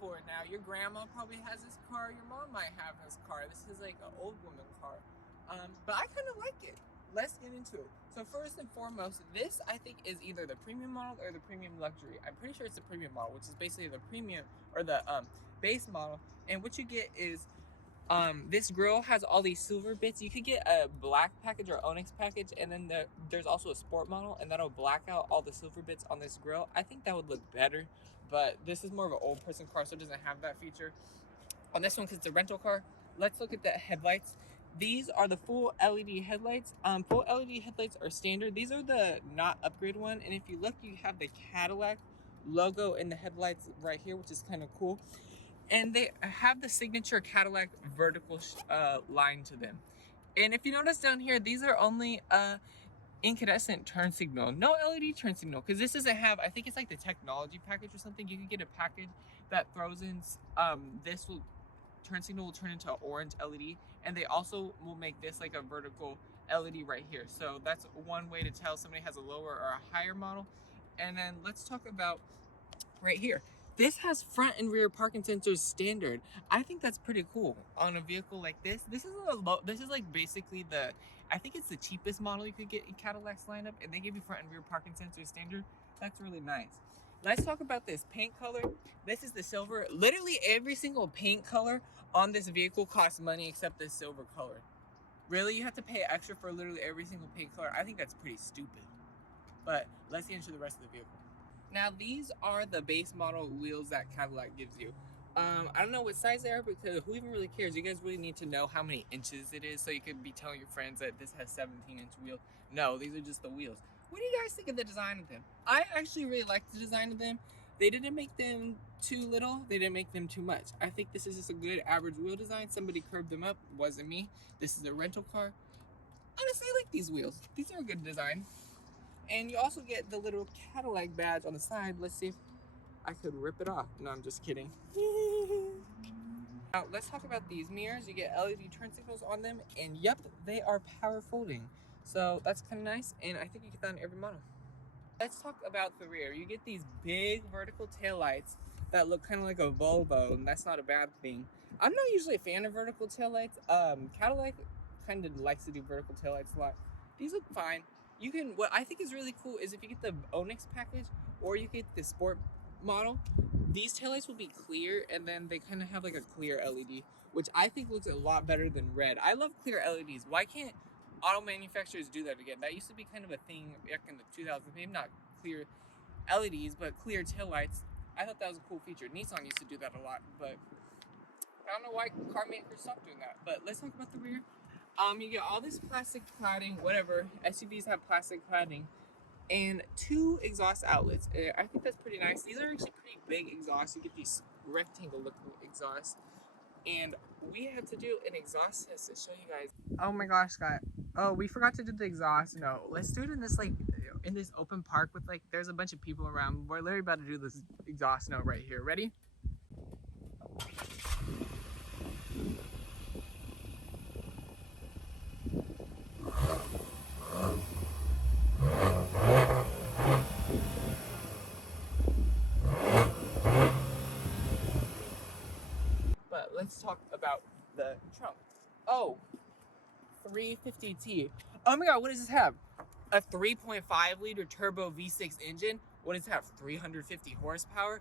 for it now. Your grandma probably has this car. Your mom might have this car. This is like an old woman car. But I kind of like it. Let's get into it. So first and foremost, this I think is either the premium model or the premium luxury. I'm pretty sure it's the premium model, which is basically the premium or the base model. And what you get is this grill has all these silver bits. You could get a black package or onyx package, and then there's also a sport model, and that'll black out all the silver bits on this grill. I think that would look better, but this is more of an old person car, so it doesn't have that feature. On this one, because it's a rental car, let's look at the headlights. These are the full LED headlights. Full LED headlights are standard. These are the not upgrade one, and if you look, you have the Cadillac logo in the headlights right here, which is kind of cool. And they have the signature Cadillac vertical line to them. And if you notice down here, these are only incandescent turn signal, no LED turn signal, because this doesn't have, I think it's like the technology package or something. You can get a package that throws in this turn signal will turn into an orange LED, and they also will make this like a vertical LED right here. So that's one way to tell somebody has a lower or a higher model. And then let's talk about right here. This has front and rear parking sensors standard. I think that's pretty cool on a vehicle like this. This is like basically I think it's the cheapest model you could get in Cadillac's lineup, and they give you front and rear parking sensors standard. That's really nice. Let's talk about this paint color. This is the silver. Literally every single paint color on this vehicle costs money except the silver color. Really, you have to pay extra for literally every single paint color. I think that's pretty stupid. But let's get into the rest of the vehicle. Now these are the base model wheels that Cadillac gives you. I don't know what size they are because who even really cares? You guys really need to know how many inches it is so you could be telling your friends that this has 17-inch wheels. No, these are just the wheels. What do you guys think of the design of them? I actually really like the design of them. They didn't make them too little. They didn't make them too much. I think this is just a good average wheel design. Somebody curved them up. Wasn't me. This is a rental car. Honestly, I like these wheels. These are a good design. And you also get the little Cadillac badge on the side. Let's see if I could rip it off. No, I'm just kidding. Now, let's talk about these mirrors. You get LED turn signals on them, and yep, they are power folding. So that's kind of nice, and I think you get that on every model. Let's talk about the rear. You get these big vertical taillights that look kind of like a Volvo, and that's not a bad thing. I'm not usually a fan of vertical taillights. Cadillac kind of likes to do vertical taillights a lot. These look fine. You can, what I think is really cool is if you get the Onyx package or you get the Sport model, these taillights will be clear, and then they kind of have like a clear LED, which I think looks a lot better than red. I love clear LEDs. Why can't auto manufacturers do that again? That used to be kind of a thing back in the 2000s. Maybe not clear LEDs, but clear taillights. I thought that was a cool feature. Nissan used to do that a lot, but I don't know why car makers stopped doing that. But let's talk about the rear. You get all this plastic cladding, whatever. SUVs have plastic cladding, and 2 exhaust outlets. I think that's pretty nice. These are actually pretty big exhausts. You get these rectangle-looking exhausts, and we had to do an exhaust test to show you guys. Oh my gosh, Scott! Oh, we forgot to do the exhaust. No, let's do it in this in this open park with there's a bunch of people around. We're literally about to do this exhaust note right here. Ready? But let's talk about the trunk. Oh, 350T. Oh my god, what does this have? A 3.5 liter turbo V6 engine? What does it have? 350 horsepower?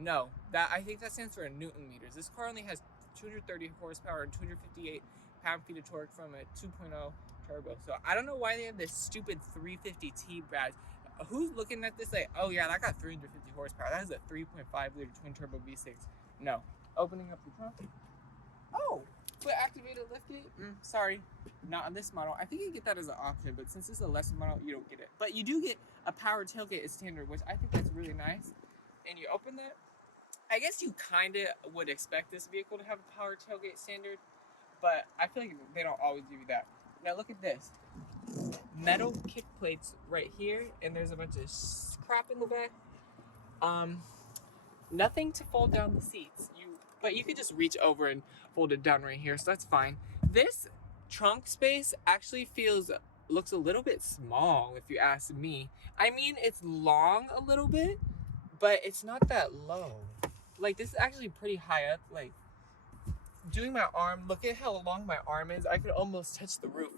No, I think that stands for Newton meters. This car only has 230 horsepower and 258 pound-feet of torque from a 2.0 turbo. So I don't know why they have this stupid 350T badge. Who's looking at this like, oh yeah, that got 350 horsepower. That is a 3.5 liter twin turbo V6. No. Opening up the trunk. Oh, but activated liftgate? Sorry, not on this model. I think you get that as an option, but since this is a lesser model, you don't get it. But you do get a power tailgate as standard, which I think that's really nice. And you open that. I guess you kind of would expect this vehicle to have a power tailgate standard, but I feel like they don't always give you that. Now look at this. Metal kick plates right here, and there's a bunch of crap in the back. Nothing to fold down the seats. But you could just reach over and fold it down right here, so that's fine. This trunk space actually looks a little bit small, if you ask me. I mean, it's long a little bit, but it's not that low. like this is actually pretty high up. Like doing my arm, look at how long my arm is. I could almost touch the roof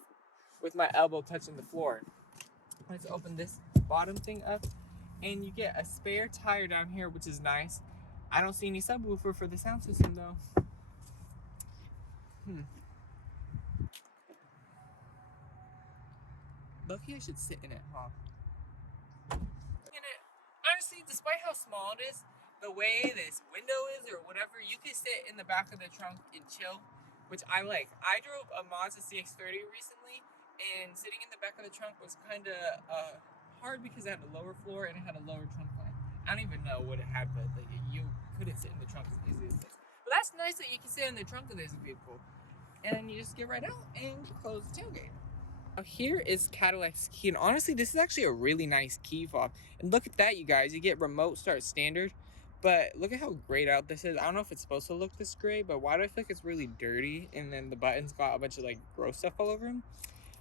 with my elbow touching the floor. Let's open this bottom thing up, and you get a spare tire down here, which is nice. I don't see any subwoofer for the sound system though. Lucky I should sit in it, huh? Honestly, despite how small it is, the way this window is or whatever, you can sit in the back of the trunk and chill, which I like. I drove a Mazda CX-30 recently, and sitting in the back of the trunk was kind of hard because it had a lower floor and it had a lower trunk line. I don't even know what it had, but like, you couldn't sit in the trunk as easily as this. But that's nice that you can sit in the trunk of this vehicle, and then you just get right out and close the tailgate. Now here is Cadillac's key, and honestly this is actually a really nice key fob. And look at that, you guys, you get remote start standard, but look at how grayed out this is. I don't know if it's supposed to look this gray, but why do I feel like it's really dirty and then the buttons got a bunch of like gross stuff all over them?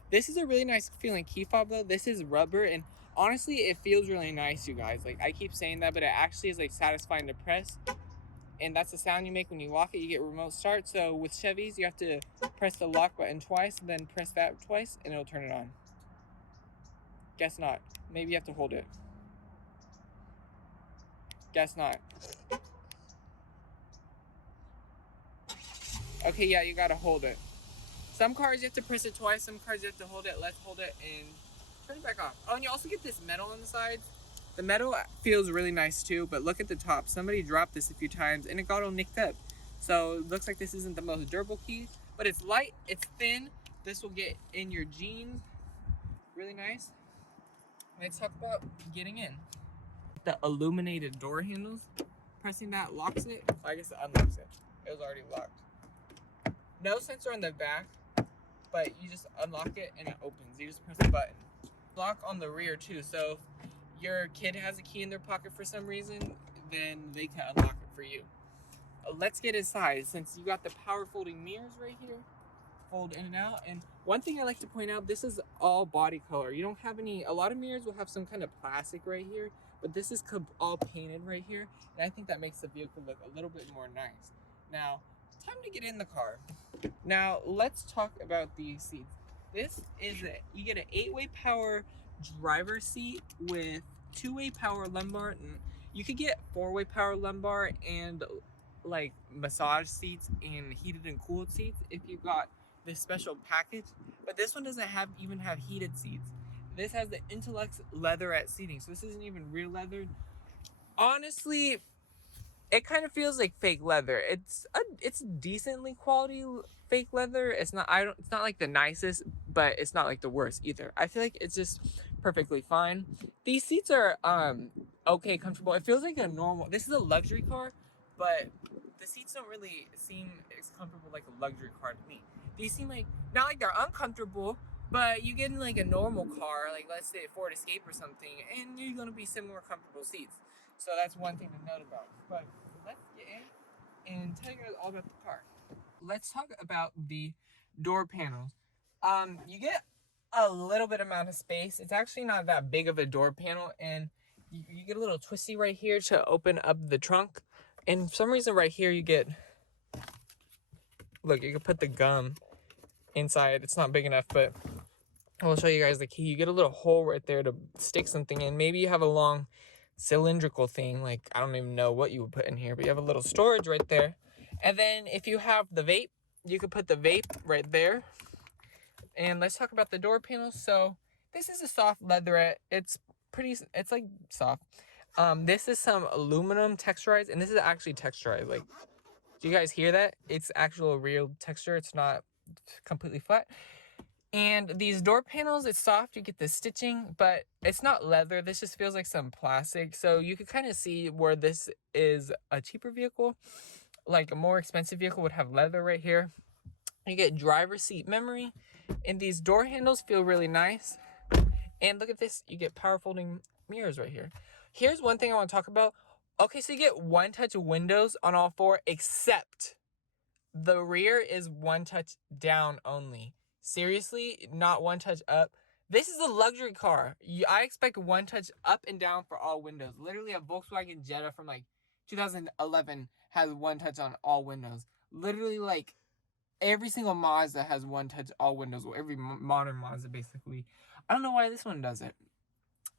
This is a really nice feeling key fob though. This is rubber, and honestly it feels really nice, you guys. Like I keep saying that, but it actually is like satisfying to press. And that's the sound you make when you lock it. You get remote start. So with Chevys, you have to press the lock button twice, and then press that twice, and it'll turn it on. Guess not. Maybe you have to hold it. Guess not. Okay, yeah, you gotta hold it. Some cars you have to press it twice, some cars you have to hold it. Let's hold it and turn it back off. Oh, and you also get this metal on the sides. The metal feels really nice too, but look at the top. Somebody dropped this a few times and it got all nicked up. So it looks like this isn't the most durable key, but it's light, it's thin. This will get in your jeans. Really nice. Let's talk about getting in. The illuminated door handles. Pressing that locks it. I guess it unlocks it. It was already locked. No sensor on the back, but you just unlock it and it opens. You just press the button. Lock on the rear too, so if your kid has a key in their pocket for some reason, then they can unlock it for you. Let's get inside. Since you got the power folding mirrors right here, fold in and out. And one thing I like to point out, this is all body color. You don't have any, a lot of mirrors will have some kind of plastic right here, but this is all painted right here, and I think that makes the vehicle look a little bit more nice. Now, time to get in the car. Now, let's talk about the seats. This is it. You get an 8-way power driver's seat with 2-way power lumbar. You could get 4-way power lumbar and like massage seats and heated and cooled seats if you got this special package. But this one doesn't even have heated seats. This has the Intellect leatherette seating, so this isn't even real leather. Honestly, it kind of feels like fake leather. It's decently quality fake leather. It's not like the nicest, but it's not like the worst either. I feel like it's just perfectly fine. These seats are okay, comfortable. It feels like a normal. This is a luxury car, but the seats don't really seem as comfortable like a luxury car to me. These seem like not like they're uncomfortable, but you get in like a normal car, like let's say a Ford Escape or something, and you're gonna be similar comfortable seats. So that's one thing to note about. But let's get in and tell you guys all about the car. Let's talk about the door panels. You get a little bit amount of space. It's actually not that big of a door panel, and you get a little twisty right here to open up the trunk. And for some reason right here you get, look, you can put the gum inside. It's not big enough, but I'll show you guys the key. You get a little hole right there to stick something in. Maybe you have a long cylindrical thing, like I don't even know what you would put in here, but you have a little storage right there. And then if you have the vape, you could put the vape right there. And let's talk about the door panels. So this is a soft leatherette. It's like soft. This is some aluminum texturized, and this is actually texturized. Like, do you guys hear that? It's actual real texture. It's not completely flat. And these door panels, it's soft, you get the stitching, but it's not leather. This just feels like some plastic. So you could kind of see where this is a cheaper vehicle. Like a more expensive vehicle would have leather right here. You get driver's seat memory, and these door handles feel really nice. And look at this, you get power folding mirrors right here. Here's one thing I want to talk about. Okay, so you get one touch windows on all four, except the rear is one touch down only. Seriously, not one touch up. This is a luxury car. I expect one touch up and down for all windows. Literally a Volkswagen Jetta from like 2011 has one touch on all windows. Literally, like, every single Mazda has one touch all windows. Well, every modern Mazda, basically. I don't know why this one doesn't.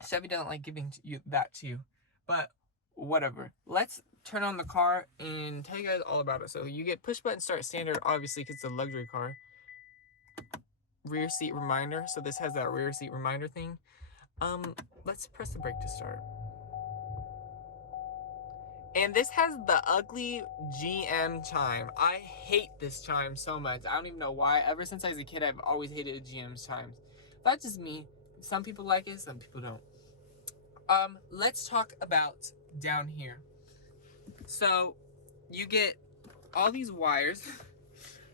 Chevy doesn't like giving that to you. But whatever. Let's turn on the car and tell you guys all about it. So you get push button start standard, obviously, because it's a luxury car. Rear seat reminder. So this has that rear seat reminder thing. Let's press the brake to start. And this has the ugly GM chime. I hate this chime so much. I don't even know why. Ever since I was a kid, I've always hated GM's chimes. That's just me. Some people like it, some people don't. Let's talk about down here. So you get all these wires.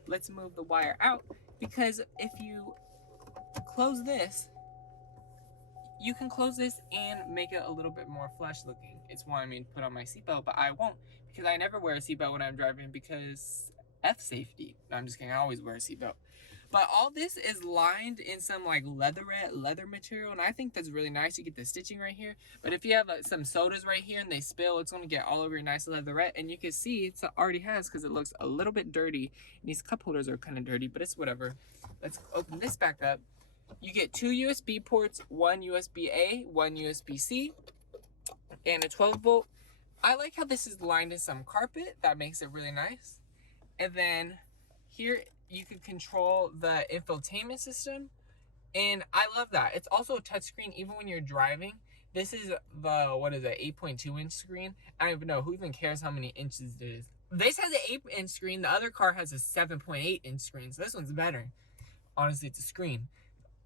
Let's move the wire out, because if you close this, you can close this and make it a little bit more flush looking. It's wanting me to put on my seatbelt, but I won't, because I never wear a seatbelt when I'm driving, because F safety. No, I'm just kidding. I always wear a seatbelt. But all this is lined in some like leather material, and I think that's really nice. You get the stitching right here. But if you have some sodas right here and they spill, it's going to get all over your nice leatherette. And you can see it already has, because it looks a little bit dirty. And these cup holders are kind of dirty, but it's whatever. Let's open this back up. You get 2 USB ports, 1 USB-A, 1 USB-C, and a 12-volt. I like how this is lined in some carpet. That makes it really nice. And then here you can control the infotainment system, and I love that. It's also a touchscreen even when you're driving. This is the, 8.2 inch screen. I don't even know, who even cares how many inches it is. This has an 8-inch screen. The other car has a 7.8 inch screen, so this one's better. Honestly, it's a screen.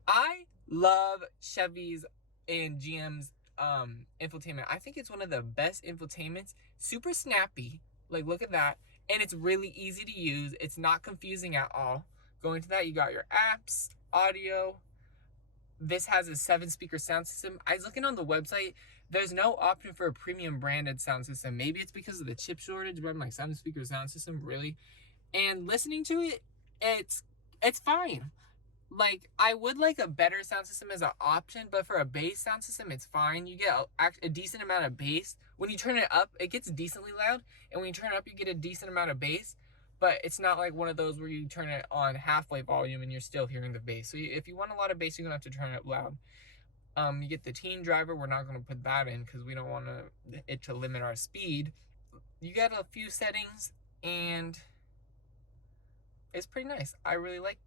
I love Chevy's and GM's infotainment. I think it's one of the best infotainments. Super snappy. Like, look at that. And it's really easy to use. It's not confusing at all. Going to that, you got your apps, audio. This has a 7-speaker sound system. I was looking on the website. There's no option for a premium branded sound system. Maybe it's because of the chip shortage, but I'm like, 7-speaker sound system, really? And listening to it, it's fine. Like, I would like a better sound system as an option, but for a bass sound system, it's fine. You get a decent amount of bass. When you turn it up, it gets decently loud, and when you turn it up, you get a decent amount of bass, but it's not like one of those where you turn it on halfway volume and you're still hearing the bass. So if you want a lot of bass, you're going to have to turn it up loud. You get the teen driver. We're not going to put that in because we don't want it to limit our speed. You got a few settings, and it's pretty nice. I really like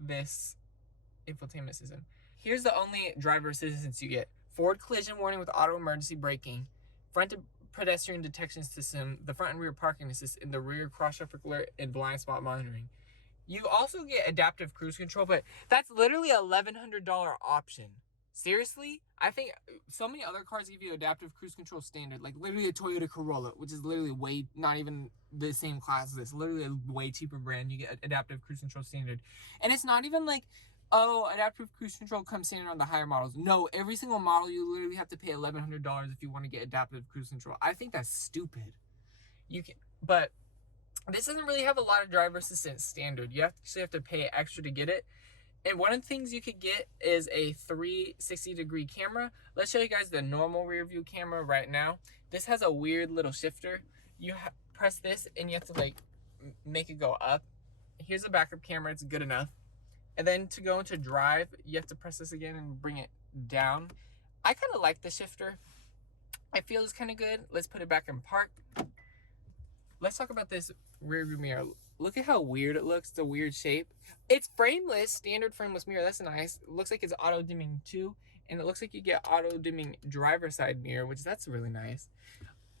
this infotainment system. Here's the only driver assistance you get: forward collision warning with auto emergency braking, front pedestrian detection system, the front and rear parking assist, and the rear cross traffic alert and blind spot monitoring. You also get adaptive cruise control, but that's literally a $1,100 option. Seriously? I think so many other cars give you adaptive cruise control standard, like literally a Toyota Corolla, which is literally not even the same class as this, literally a way cheaper brand. You get adaptive cruise control standard. And it's not even like, oh, adaptive cruise control comes standard on the higher models. No, every single model, you literally have to pay $1,100 if you want to get adaptive cruise control. I think that's stupid. But this doesn't really have a lot of driver assistance standard. You actually have to pay extra to get it. And one of the things you could get is a 360-degree camera. Let's show you guys the normal rear view camera right now. This has a weird little shifter. You press this and you have to like make it go up. Here's a backup camera. It's good enough. And then to go into drive, you have to press this again and bring it down. I kind of like the shifter. I feel it's kind of good. Let's put it back in park. Let's talk about this rear view mirror. Look at how weird it looks, the weird shape. It's frameless, standard frameless mirror. That's nice. It looks like it's auto dimming too. And it looks like you get auto dimming driver side mirror, which that's really nice.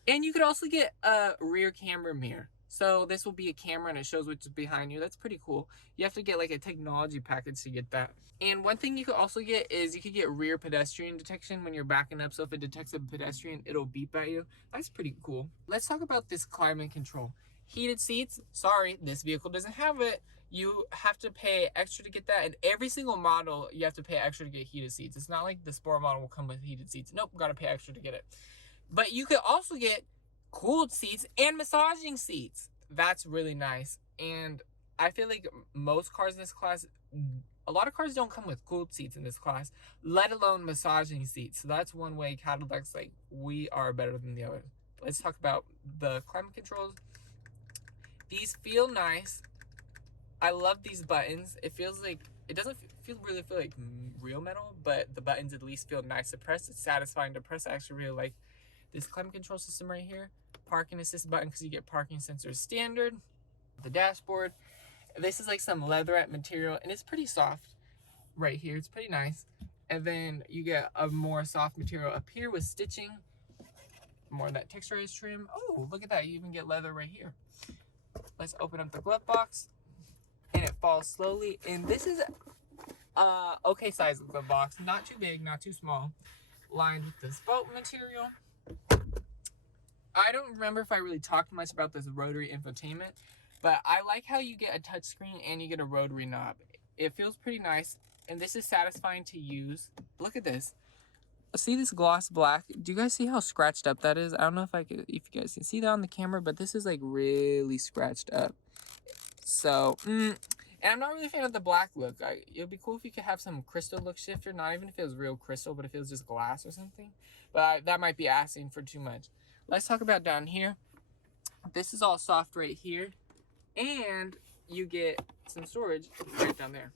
And you could also get a rear camera mirror. So this will be a camera and it shows what's behind you. That's pretty cool. You have to get like a technology package to get that. And one thing you could also get is you could get rear pedestrian detection when you're backing up. So if it detects a pedestrian, it'll beep at you. That's pretty cool. Let's talk about this climate control. Heated seats. Sorry, this vehicle doesn't have it. You have to pay extra to get that. And every single model, you have to pay extra to get heated seats. It's not like the sport model will come with heated seats. Nope, gotta pay extra to get it. But you could also get cooled seats and massaging seats. That's really nice. And I feel like most cars in this class, a lot of cars don't come with cooled seats in this class, let alone massaging seats. So that's one way Cadillac's like, we are better than the others. let's talk about the climate controls. These feel nice. I love these buttons. It feels like, it doesn't really feel like real metal, but the buttons at least feel nice to press. It's satisfying to press. I actually really like this climate control system right here. Parking assist button, because you get parking sensors standard. The dashboard. This is like some leatherette material, and it's pretty soft right here. It's pretty nice. And then you get a more soft material up here with stitching. More of that texturized trim. Oh, look at that. You even get leather right here. Let's open up the glove box. And it falls slowly. And this is okay size glove box. Not too big, not too small. Lined with this felt material. I don't remember if I really talked much about this rotary infotainment, but I like how you get a touchscreen and you get a rotary knob. It feels pretty nice, and this is satisfying to use. Look at this. See this gloss black? Do you guys see how scratched up that is? I don't know if you guys can see that on the camera, but this is like really scratched up. So, and I'm not really a fan of the black look. It would be cool if you could have some crystal look shifter, not even if it was real crystal, but if it was just glass or something. But that might be asking for too much. Let's talk about down here. This is all soft right here, and you get some storage right down there.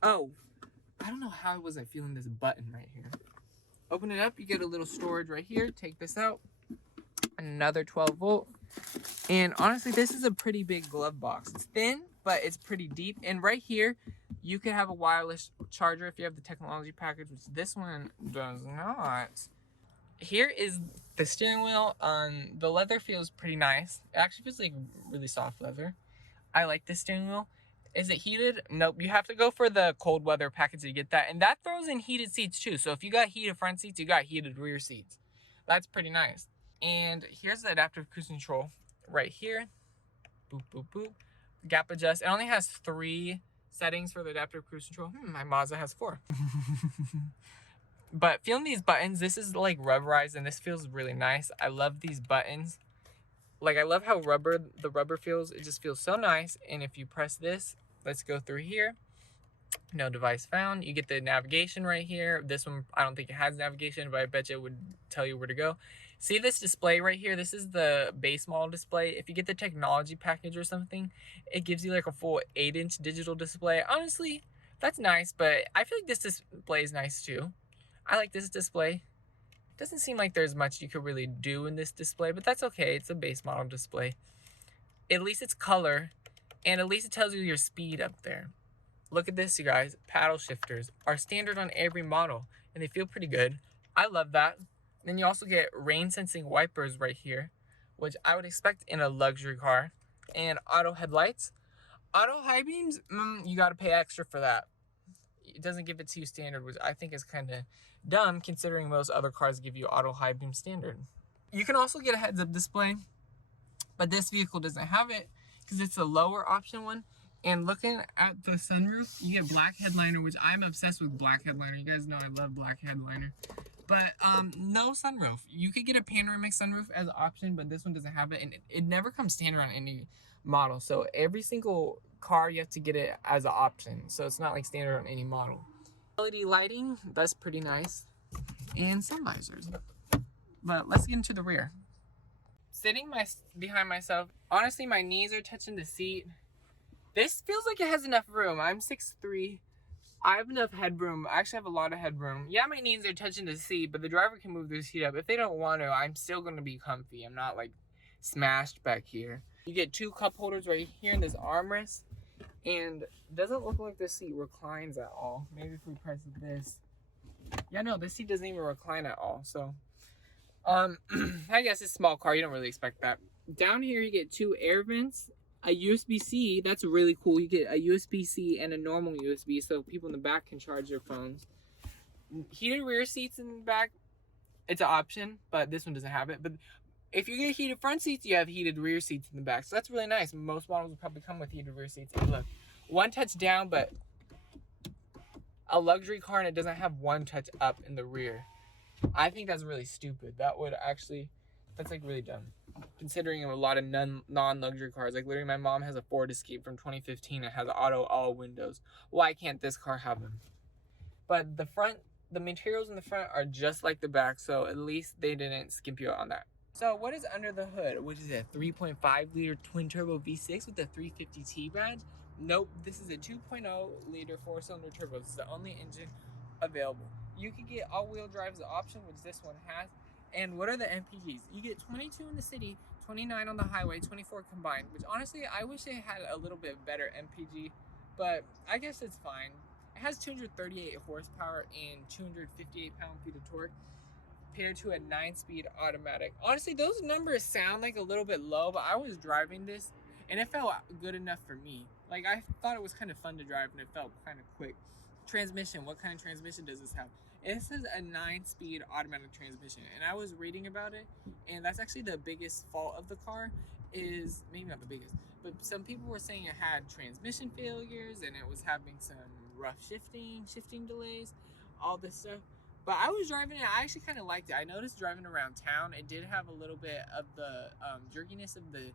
Oh, I don't know how I wasn't feeling this button right here. Open it up, you get a little storage right here. Take this out, another 12 volt. And honestly, this is a pretty big glove box. It's thin, but it's pretty deep. And right here, you can have a wireless charger if you have the technology package, which this one does not. Here is the steering wheel. The leather feels pretty nice. It actually feels like really soft leather. I like this steering wheel. Is it heated? Nope. You have to go for the cold weather package to get that. And that throws in heated seats too. So if you got heated front seats, you got heated rear seats. That's pretty nice. And here's the adaptive cruise control right here. Boop, boop, boop. Gap adjust. It only has 3 settings for the adaptive cruise control. My Mazda has 4. But feeling these buttons, this is like rubberized, and this feels really nice. I love these buttons. Like, I love how the rubber feels. It just feels so nice. And if you press this, let's go through here. No device found. You get the navigation right here. This one, I don't think it has navigation, but I bet you it would tell you where to go. See this display right here? This is the base model display. If you get the technology package or something, it gives you like a full 8-inch digital display. Honestly, that's nice, but I feel like this display is nice too. I like this display. Doesn't seem like there's much you could really do in this display, but that's okay. It's a base model display. At least it's color, and at least it tells you your speed up there. Look at this, you guys. Paddle shifters are standard on every model, and they feel pretty good. I love that. Then you also get rain sensing wipers right here, which I would expect in a luxury car. And auto headlights. Auto high beams, you gotta pay extra for that. It doesn't give it to you standard, which I think is kind of dumb considering most other cars give you auto high beam standard. You can also get a heads up display, but this vehicle doesn't have it because it's a lower option one. And looking at the sunroof, you get black headliner, which I'm obsessed with black headliner. You guys know I love black headliner. But no sunroof. You could get a panoramic sunroof as an option, but this one doesn't have it. And it never comes standard on any model. So every single car, you have to get it as an option. So it's not like standard on any model. LED lighting, that's pretty nice. And sun visors. But let's get into the rear. Sitting behind myself, honestly, my knees are touching the seat. This feels like it has enough room. I'm 6'3". I have enough headroom. I actually have a lot of headroom. Yeah, my knees are touching the seat, but the driver can move their seat up. If they don't want to, I'm still going to be comfy. I'm not like smashed back here. You get 2 cup holders right here in this armrest. And it doesn't look like the seat reclines at all. Maybe if we press this. Yeah, no, this seat doesn't even recline at all. So, I guess it's a small car. You don't really expect that. Down here, you get 2 air vents. A USB-C, that's really cool. You get a USB-C and a normal USB, so people in the back can charge their phones. Heated rear seats in the back, it's an option, but this one doesn't have it. But if you get heated front seats, you have heated rear seats in the back, so that's really nice. Most models will probably come with heated rear seats. And look, 1 touch down, but a luxury car, and it doesn't have 1 touch up in the rear. I think that's really stupid. That's like really dumb. Considering a lot of non-luxury cars, like literally my mom has a Ford Escape from 2015 and has auto all windows. Why can't this car have them? But the front the materials in the front are just like the back, so at least they didn't skimp you out on that. So what is under the hood, which is a 3.5 liter twin turbo V6 with a 350T badge? Nope, this is a 2.0 liter 4-cylinder turbo. This is the only engine available. You can get all-wheel drive as an option, which this one has. And what are the MPGs? You get 22 in the city, 29 on the highway, 24 combined, which honestly, I wish it had a little bit better MPG, but I guess it's fine. It has 238 horsepower and 258 pound-feet of torque, paired to a 9-speed automatic. Honestly, those numbers sound like a little bit low, but I was driving this and it felt good enough for me. Like, I thought it was kind of fun to drive and it felt kind of quick. Transmission, what kind of transmission does this have? It says a 9-speed automatic transmission, and I was reading about it, and that's actually the biggest fault of the car. Is maybe not the biggest, but some people were saying it had transmission failures and it was having some rough shifting delays, all this stuff. But I was driving it, I actually kind of liked it. I noticed driving around town, it did have a little bit of the jerkiness of the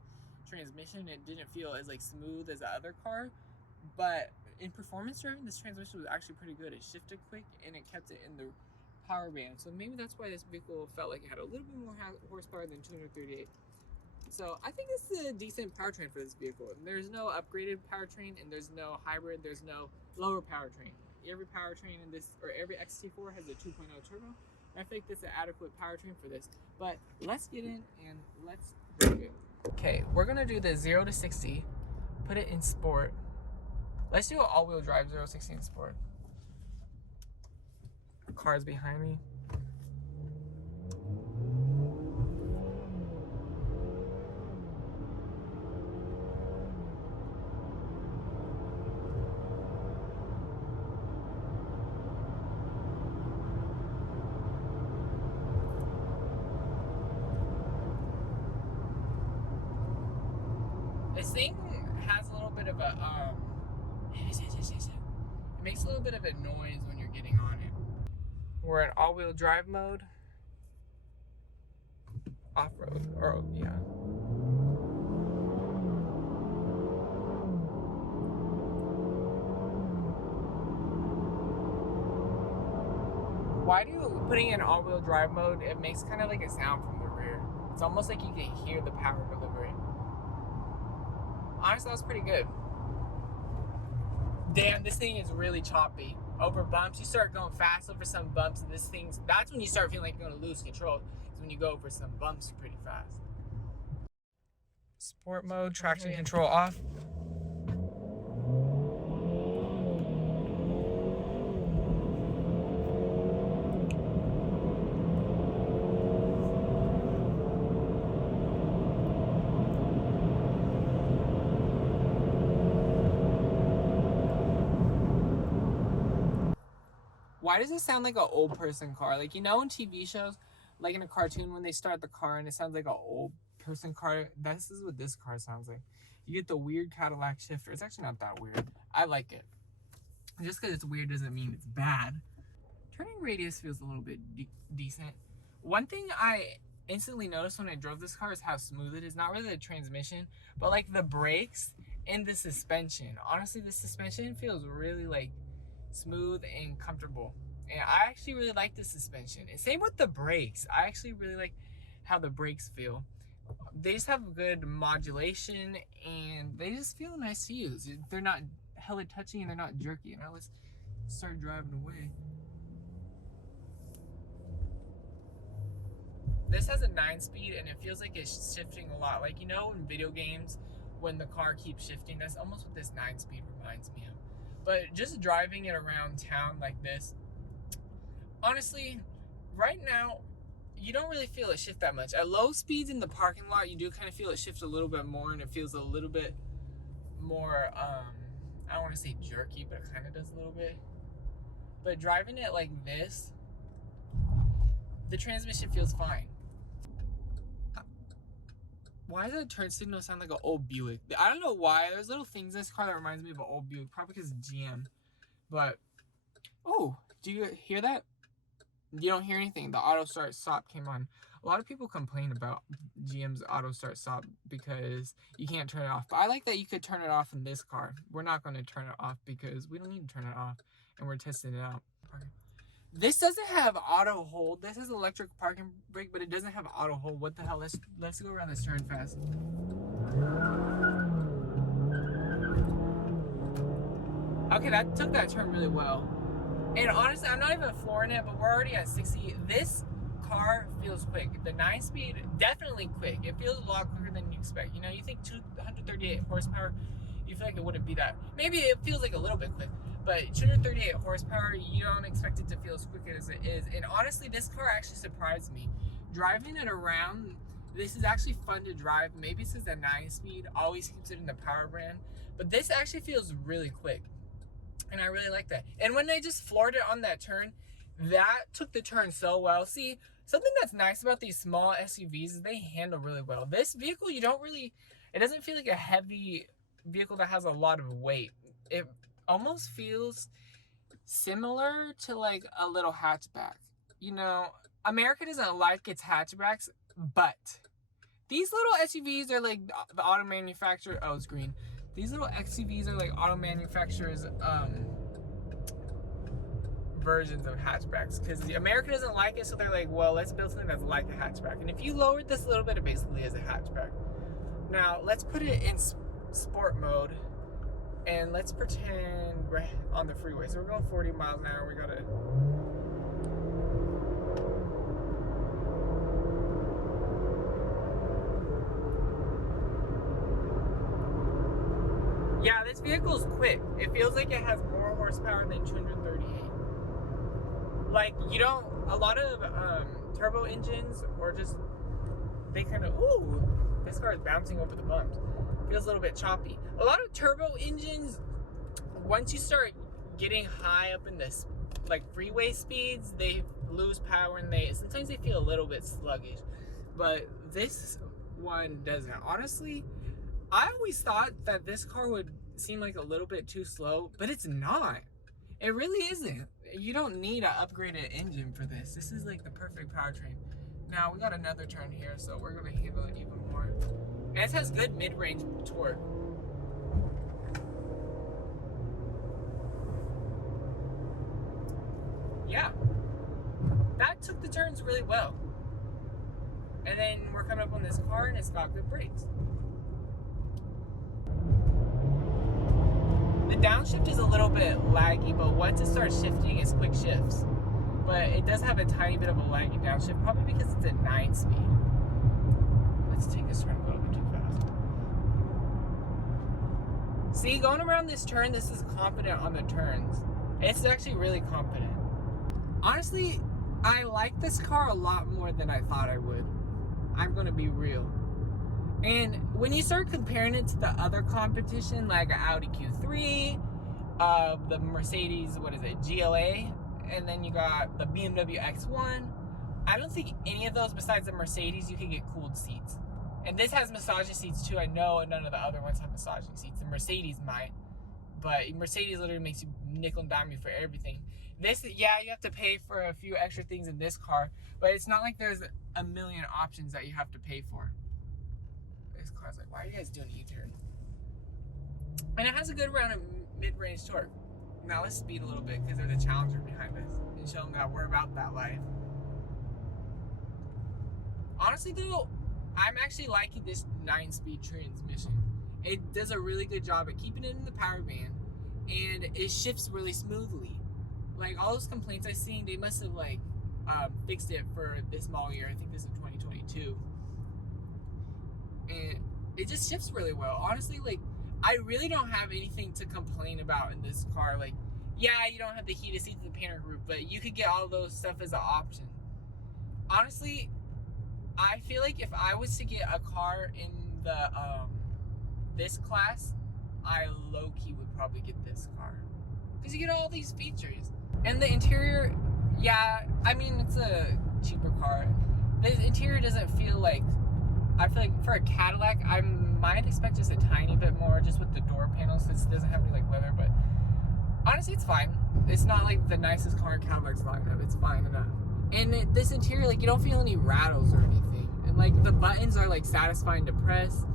transmission. It didn't feel as like smooth as the other car, but in performance driving, this transmission was actually pretty good. It shifted quick and it kept it in the power band. So maybe that's why this vehicle felt like it had a little bit more horsepower than 238. So I think this is a decent powertrain for this vehicle. There's no upgraded powertrain and there's no hybrid. There's no lower powertrain. Every powertrain in this, or every XT4 has a 2.0 turbo. I think this is an adequate powertrain for this. But let's get in and let's drive it. Okay, we're gonna do the 0 to 60, put it in sport. Let's do an all-wheel drive 0 to 60 in sport. Cars behind me. This thing has a little bit of a it makes a little bit of a noise when you're getting on it. We're in all-wheel drive mode. Off-road, or yeah. Why do putting in all-wheel drive mode, it makes kind of like a sound from the rear. It's almost like you can hear the power delivery. Honestly, that was pretty good. Damn, this thing is really choppy. Over bumps, you start going fast over some bumps, and that's when you start feeling like you're gonna lose control, is when you go over some bumps pretty fast. Sport mode, traction control off. Why does it sound like an old person car? Like, you know, in TV shows, like in a cartoon, when they start the car and it sounds like an old person car, this is what this car sounds like. You get the weird Cadillac shifter. It's actually not that weird. I like it. Just because it's weird doesn't mean it's bad. Turning radius feels a little bit decent. One thing I instantly noticed when I drove this car is how smooth it is. Not really the transmission, but like the brakes and the suspension. Honestly, the suspension feels really like smooth and comfortable, and I actually really like the suspension. And same with the brakes. I actually really like how the brakes feel. They just have good modulation and they just feel nice to use. They're not hella touchy and they're not jerky. Now let's start driving away. This has a 9-speed and it feels like it's shifting a lot. Like, you know, in video games when the car keeps shifting, that's almost what this 9-speed reminds me of. But just driving it around town like this, honestly, right now, you don't really feel it shift that much. At low speeds in the parking lot, you do kind of feel it shift a little bit more, and it feels a little bit more, I don't want to say jerky, but it kind of does a little bit. But driving it like this, the transmission feels fine. Why does that turn signal sound like an old Buick? I don't know why. There's little things in this car that reminds me of an old Buick. Probably because it's GM. But, oh, do you hear that? You don't hear anything. The auto start stop came on. A lot of people complain about GM's auto start stop because you can't turn it off. But I like that you could turn it off in this car. We're not going to turn it off because we don't need to turn it off. And we're testing it out. This doesn't have auto hold. This is electric parking brake, but it doesn't have auto hold. What the hell? Let's go around this turn fast. Okay, that took that turn really well. And honestly, I'm not even flooring it, but we're already at 60. This car feels quick. The 9-speed, definitely quick. It feels a lot quicker than you expect. You know, you think 238 horsepower, you feel like it wouldn't be that. Maybe it feels like a little bit quick, but 238 horsepower, you don't expect it to feel as quick as it is. And honestly, this car actually surprised me. Driving it around, this is actually fun to drive. Maybe it's because the 9-speed always keeps it in the power brand, but this actually feels really quick. And I really like that. And when I just floored it on that turn, that took the turn so well. See, something that's nice about these small SUVs is they handle really well. This vehicle, you don't really, it doesn't feel like a heavy vehicle that has a lot of weight. It almost feels similar to like a little hatchback. You know, America doesn't like its hatchbacks, but these little SUVs are like the auto manufacturer. Oh, it's green. These little XUVs are like auto manufacturers' versions of hatchbacks, because America doesn't like it, so they're like, well, let's build something that's like a hatchback. And if you lowered this a little bit, it basically is a hatchback. Now, let's put it in sport mode, and let's pretend we're on the freeway. So we're going 40 miles an hour. We gotta... Yeah, this vehicle's quick. It feels like it has more horsepower than 238. Like, you don't, a lot of turbo engines, or just, they kind of, ooh, this car is bouncing over the bumps. Feels a little bit choppy. A lot of turbo engines, once you start getting high up in this, like, freeway speeds, they lose power, and sometimes they feel a little bit sluggish. But this one doesn't. Honestly, I always thought that this car would seem like a little bit too slow, but it's not. It really isn't. You don't need an upgraded engine for this. This is like the perfect powertrain. Now, we got another turn here, so we're going to handle it even more. And it has good mid-range torque. Yeah. That took the turns really well. And then we're coming up on this car, and it's got good brakes. The downshift is a little bit laggy, but once it starts shifting, it's quick shifts. But it does have a tiny bit of a laggy downshift, probably because it's a 9-speed. Let's take this turn a little bit too fast. See, going around this turn, this is confident on the turns. It's actually really confident. Honestly, I like this car a lot more than I thought I would. I'm gonna be real. And when you start comparing it to the other competition, like an Audi Q3, the Mercedes, GLA, and then you got the BMW X1, I don't think any of those besides the Mercedes you can get cooled seats. And this has massaging seats too. I know none of the other ones have massaging seats. The Mercedes might, but Mercedes literally makes you nickel and dime you for everything. This, yeah, you have to pay for a few extra things in this car, but it's not like there's a million options that you have to pay for. This car's like, why are you guys doing a U-turn? And it has a good amount of mid-range torque. Now let's speed a little bit because there's a Challenger behind us and show them that we're about that life. Honestly though, I'm actually liking this 9-speed transmission. It does a really good job at keeping it in the power band, and it shifts really smoothly. Like all those complaints I've seen, they must have like fixed it for this model year. I think this is 2022. And it just shifts really well. Honestly, like, I really don't have anything to complain about in this car. Like, yeah, you don't have the heated seats in the painter group, but you could get all those stuff as an option. Honestly, I feel like if I was to get a car in the this class, I low-key would probably get this car. Because you get all these features. And the interior, yeah, I mean, it's a cheaper car. The interior doesn't feel like, I feel like for a Cadillac, I might expect just a tiny bit more just with the door panels, since it doesn't have any like leather, but honestly, it's fine. It's not like the nicest car in Cadillac's lineup. It's fine enough. And this interior, like, you don't feel any rattles or anything. And like the buttons are like satisfying to press.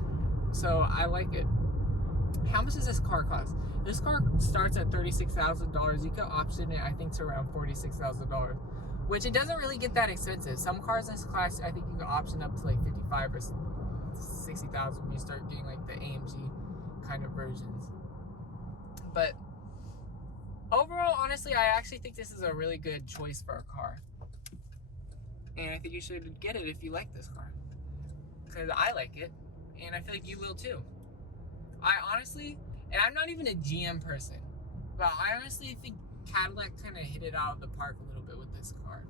So I like it. How much does this car cost? This car starts at $36,000. You can option it, I think, to around $46,000, which it doesn't really get that expensive. Some cars in this class, I think you can option up to like 55 or 60,000 when you start getting like the AMG kind of versions. But overall, honestly, I actually think this is a really good choice for a car. And I think you should get it if you like this car. Because I like it, and I feel like you will too. I honestly, and I'm not even a GM person, but I honestly think Cadillac kind of hit it out of the park a little bit with this car.